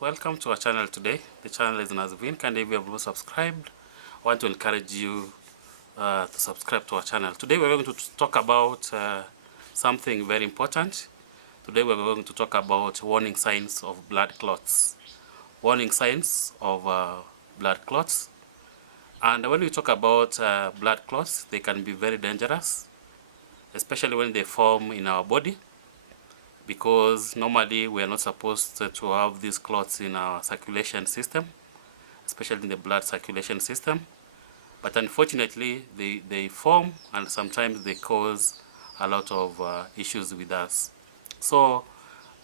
welcome to our channel today. The channel is Nazvin, and if you have not subscribed, I want to encourage you to subscribe to our channel. Today we're going to talk about something very important. Today we're going to talk about warning signs of blood clots. Warning signs of blood clots. And when we talk about blood clots, they can be very dangerous, especially when they form in our body, because normally we are not supposed to have these clots in our circulation system, especially in the blood circulation system. But unfortunately, they form, and sometimes they cause a lot of issues with us. So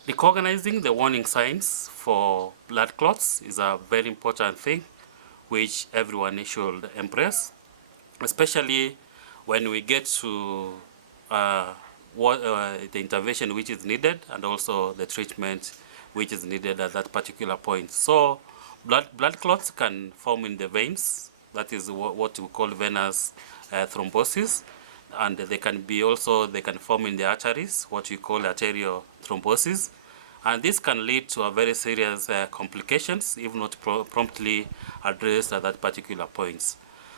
recognizing the warning signs for blood clots is a very important thing which everyone should embrace, especially when we get to the intervention which is needed, and also the treatment which is needed at that particular point. So blood clots can form in the veins. That is what we call venous thrombosis, and they can form in the arteries, what we call arterial thrombosis, and this can lead to a very serious complications if not promptly addressed at that particular point.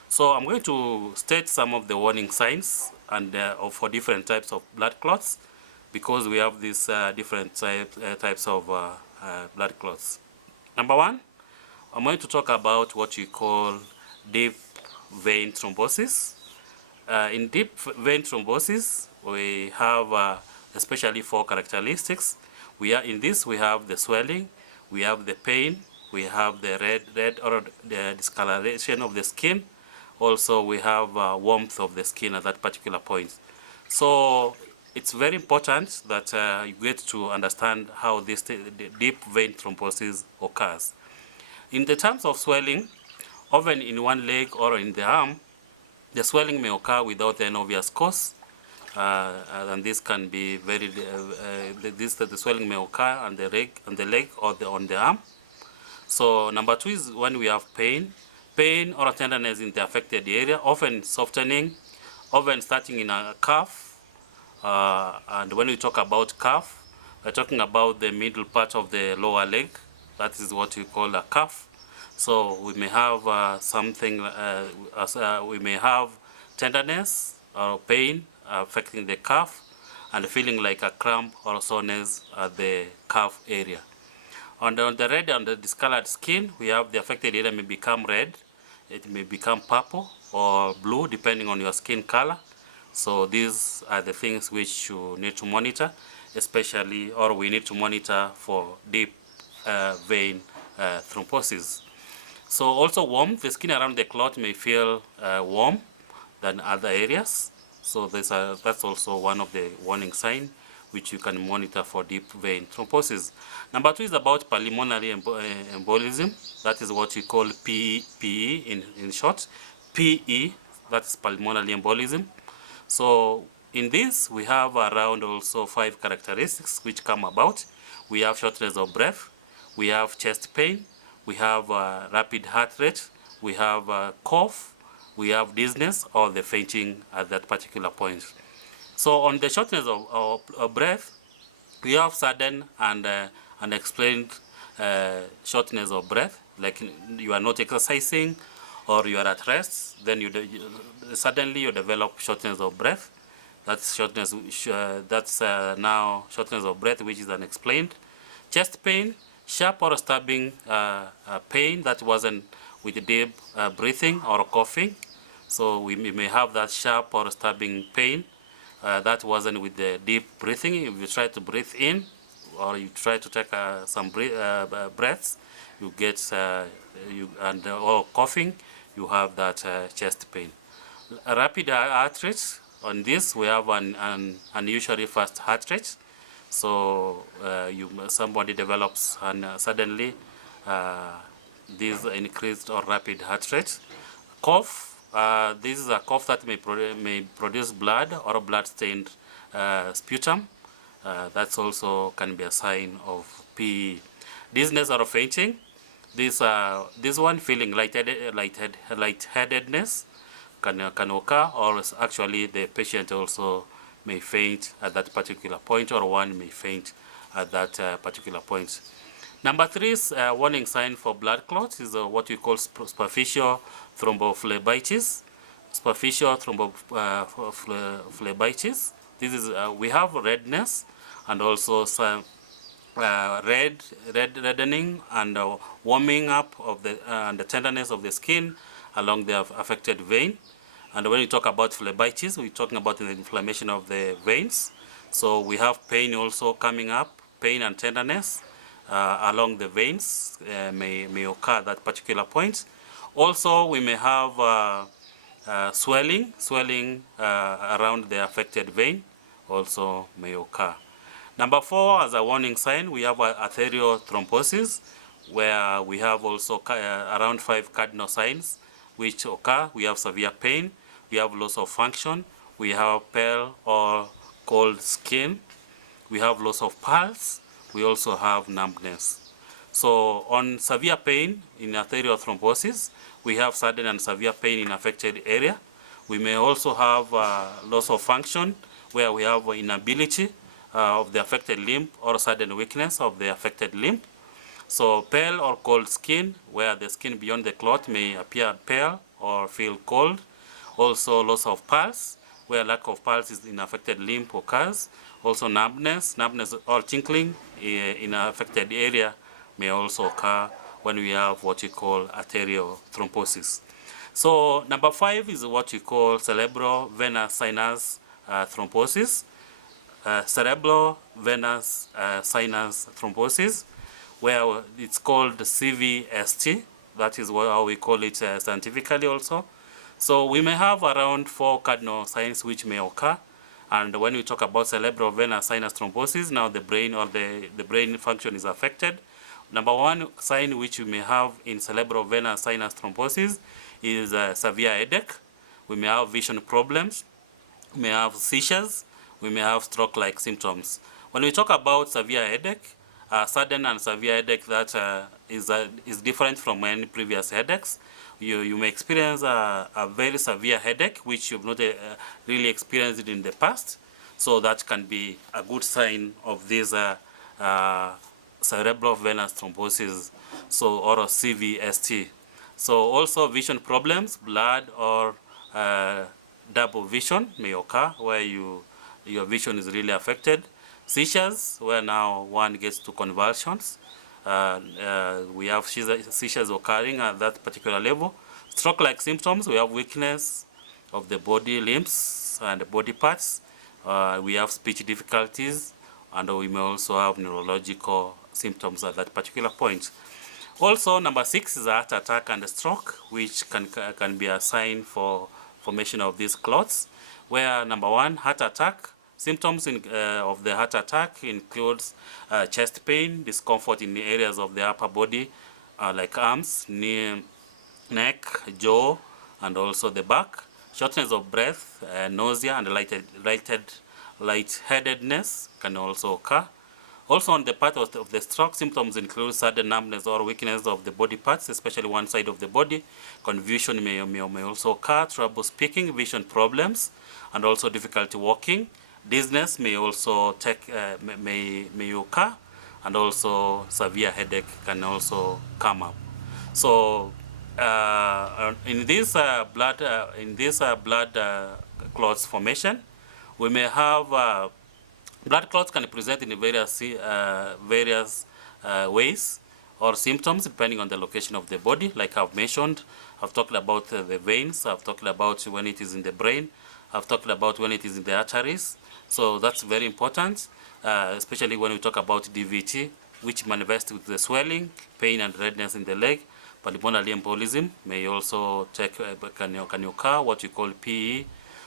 So I'm going to state some of the warning signs and for different types of blood clots, because we have these different types of blood clots. Number one, I'm going to talk about what we call deep vein thrombosis. In deep vein thrombosis, we have especially 4 characteristics. We have the swelling, we have the pain, we have the red or the discoloration of the skin. Also, we have warmth of the skin at that particular point. So it's very important that you get to understand how this deep vein thrombosis occurs. In the terms of swelling, often in one leg or in the arm, the swelling may occur without an obvious cause, and this can be very. The swelling may occur on the leg or on the arm. So number 2 is when we have pain or tenderness in the affected area, often softening, often starting in a calf. And when we talk about calf, we're talking about the middle part of the lower leg. That is what we call a calf. So we may have we may have tenderness or pain affecting the calf, and feeling like a cramp or soreness at the calf area. On the red and the discolored skin, we have the affected area may become red, it may become purple or blue depending on your skin color. So these are the things which you need to monitor, especially, or we need to monitor for deep vein thrombosis. So also warmth, the skin around the clot may feel warm than other areas. So that's also one of the warning signs which you can monitor for deep vein thrombosis. Number 2 is about pulmonary embolism. That is what we call PE in short. PE, that's pulmonary embolism. So in this, we have around also 5 characteristics which come about. We have shortness of breath, we have chest pain, we have rapid heart rate, we have cough, we have dizziness or the fainting at that particular point. So on the shortness of breath, we have sudden and unexplained shortness of breath, like you are not exercising or you are at rest, then suddenly you develop shortness of breath. That's now shortness of breath which is unexplained. Chest pain, sharp or stabbing pain that wasn't with deep breathing or coughing. So we may have that sharp or stabbing pain that wasn't with the deep breathing. If you try to breathe in or you try to take some breaths, you get or coughing, you have that chest pain. Rapid heart rate. On this, we have an unusually fast heart rate. So somebody develops and suddenly this increased or rapid heart rate. Cough. This is a cough that may produce blood or blood-stained sputum. That's also can be a sign of PE. Dizziness or fainting. This one feeling lightheadedness can occur, or actually the patient also may faint at that particular point, or one may faint at that particular point. Number 3 is warning sign for blood clots is what we call superficial thrombophlebitis. Superficial thrombophlebitis. This is we have redness and also some reddening and warming up of the and the tenderness of the skin along the affected vein. And when we talk about phlebitis, we're talking about the inflammation of the veins. So we have pain also coming up, pain and tenderness along the veins may occur at that particular point. Also, we may have swelling around the affected vein also may occur. Number 4, as a warning sign, we have arterial thrombosis, where we have also around 5 cardinal signs which occur. We have severe pain, we have loss of function, we have pale or cold skin, we have loss of pulse, we also have numbness. So on severe pain in arterial thrombosis, we have sudden and severe pain in affected area. We may also have loss of function, where we have inability of the affected limb or sudden weakness of the affected limb. So pale or cold skin, where the skin beyond the clot may appear pale or feel cold. Also loss of pulse, where lack of pulse in affected limb occurs. Also numbness or tingling in affected area may also occur when we have what we call arterial thrombosis. So number 5 is what we call cerebral venous sinus thrombosis. Cerebral venous sinus thrombosis, where it's called CVST. That is how we call it scientifically also. So we may have around 4 cardinal signs which may occur. And when we talk about cerebral venous sinus thrombosis, now the brain or the brain function is affected. Number 1 sign which we may have in cerebral venous sinus thrombosis is severe headache. We may have vision problems. We may have seizures. We may have stroke-like symptoms. When we talk about severe headache, sudden and severe headache that is different from any previous headaches. You may experience a very severe headache which you've not really experienced in the past. So that can be a good sign of this cerebral venous thrombosis, so or CVST. So also vision problems, blood or double vision may occur, where your vision is really affected. Seizures, where now one gets to convulsions. We have seizures occurring at that particular level. Stroke-like symptoms, we have weakness of the body limbs and the body parts. We have speech difficulties, and we may also have neurological symptoms at that particular point. Also, number 6 is a heart attack and a stroke, which can be a sign for formation of these clots, where number 1, heart attack. Symptoms of the heart attack includes chest pain, discomfort in the areas of the upper body, like arms, knee, neck, jaw, and also the back. Shortness of breath, nausea, and lightheadedness can also occur. Also, on the part of the stroke, symptoms include sudden numbness or weakness of the body parts, especially one side of the body. Confusion may also occur, trouble speaking, vision problems, and also difficulty walking. Dizziness may also may occur, and also severe headache can also come up. So in this blood clots formation, we may have blood clots can present in various ways or symptoms depending on the location of the body. Like I've mentioned, I've talked about the veins, I've talked about when it is in the brain, I've talked about when it is in the arteries. So that's very important, especially when we talk about DVT, which manifests with the swelling, pain and redness in the leg. Pulmonary embolism may also can occur, what we call PE,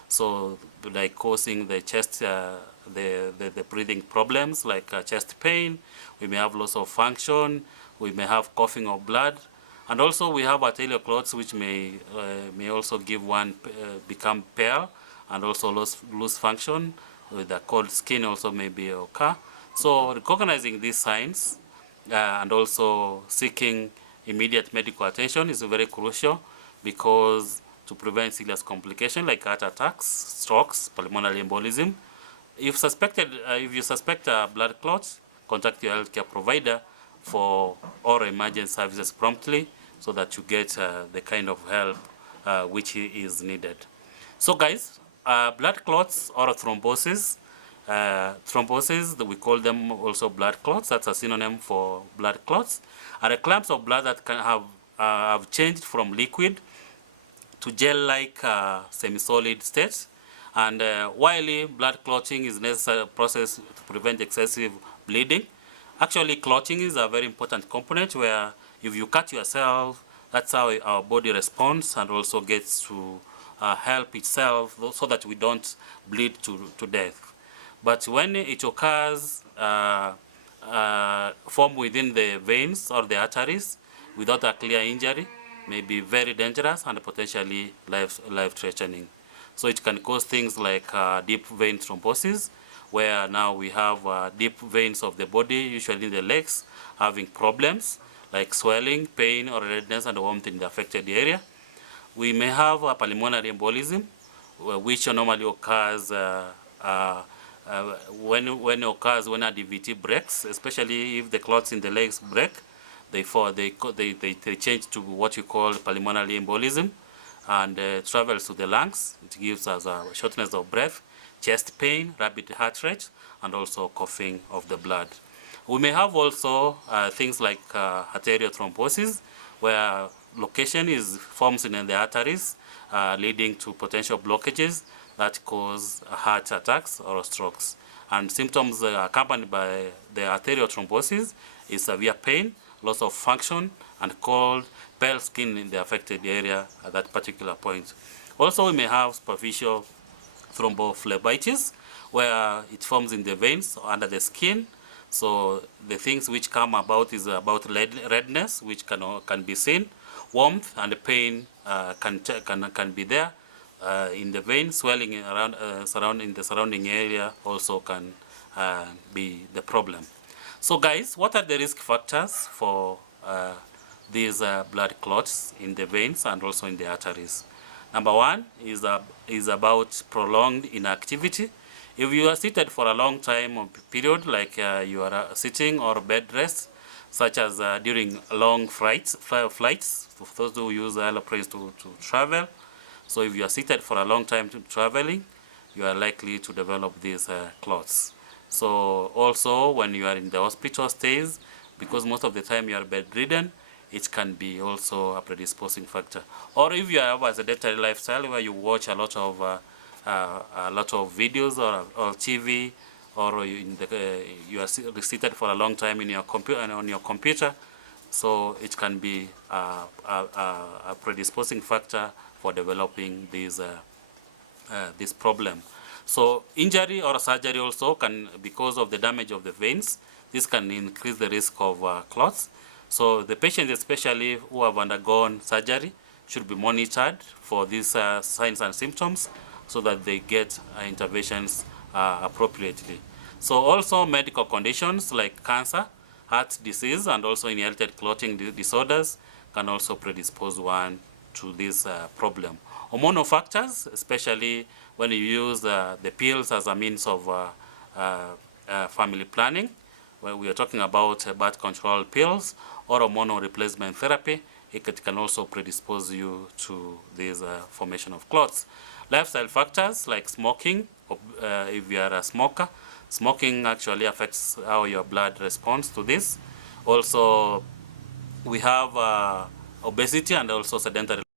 so like causing the chest, the breathing problems like chest pain. We may have loss of function, we may have coughing of blood, and also we have arterial clots which may also give one become pale and also lose function. With the cold skin also may be occur. So recognizing these signs and also seeking immediate medical attention is very crucial, because to prevent serious complications like heart attacks, strokes, pulmonary embolism. If you suspect a blood clot, contact your healthcare provider for all emergency services promptly, so that you get the kind of help which is needed. So guys, blood clots or thrombosis, we call them also blood clots. That's a synonym for blood clots, are the clumps of blood that can have changed from liquid to gel-like semi-solid state. And while blood clotting is a necessary process to prevent excessive bleeding, actually clotting is a very important component, where if you cut yourself, that's how our body responds and also gets to help itself, so that we don't bleed to death. But when it occurs, form within the veins or the arteries without a clear injury, may be very dangerous and potentially life-threatening. So it can cause things like deep vein thrombosis, where now we have deep veins of the body, usually in the legs, having problems like swelling, pain, or redness and warmth in the affected area. We may have a pulmonary embolism, which normally occurs when a DVT breaks, especially if the clots in the legs break. They change to what you call pulmonary embolism, and travels to the lungs. It gives us a shortness of breath, chest pain, rapid heart rate, and also coughing of the blood. We may have also things like arterial thrombosis, where location forms in the arteries, leading to potential blockages that cause heart attacks or strokes. And symptoms accompanied by the arterial thrombosis is severe pain, loss of function, and cold, pale skin in the affected area at that particular point. Also, we may have superficial thrombophlebitis, where it forms in the veins or under the skin. So the things which come about is about redness, which can be seen. Warmth and pain can be there in the vein. Swelling around in the surrounding area also can be the problem. So guys, what are the risk factors for these blood clots in the veins and also in the arteries? Number one is about prolonged inactivity. If you are seated for a long time or period, like you are sitting or bed rest, such as during long flights, for those who use aeroplanes to travel. So if you are seated for a long time traveling, you are likely to develop these clots. So also when you are in the hospital stays, because most of the time you are bedridden, it can be also a predisposing factor. Or if you have a sedentary lifestyle where you watch a lot of videos or TV, or you are seated for a long time in your on your computer, so it can be a predisposing factor for developing this problem. So injury or surgery also can, because of the damage of the veins, this can increase the risk of clots. So the patients, especially who have undergone surgery, should be monitored for these signs and symptoms, so that they get interventions appropriately. So also medical conditions like cancer, heart disease, and also inherited clotting disorders can also predispose one to this problem. Hormonal factors, especially when you use the pills as a means of family planning, when we are talking about birth control pills or hormonal replacement therapy, it can also predispose you to this formation of clots. Lifestyle factors like smoking, if you are a smoker, smoking actually affects how your blood responds to this. Also, we have obesity and also sedentary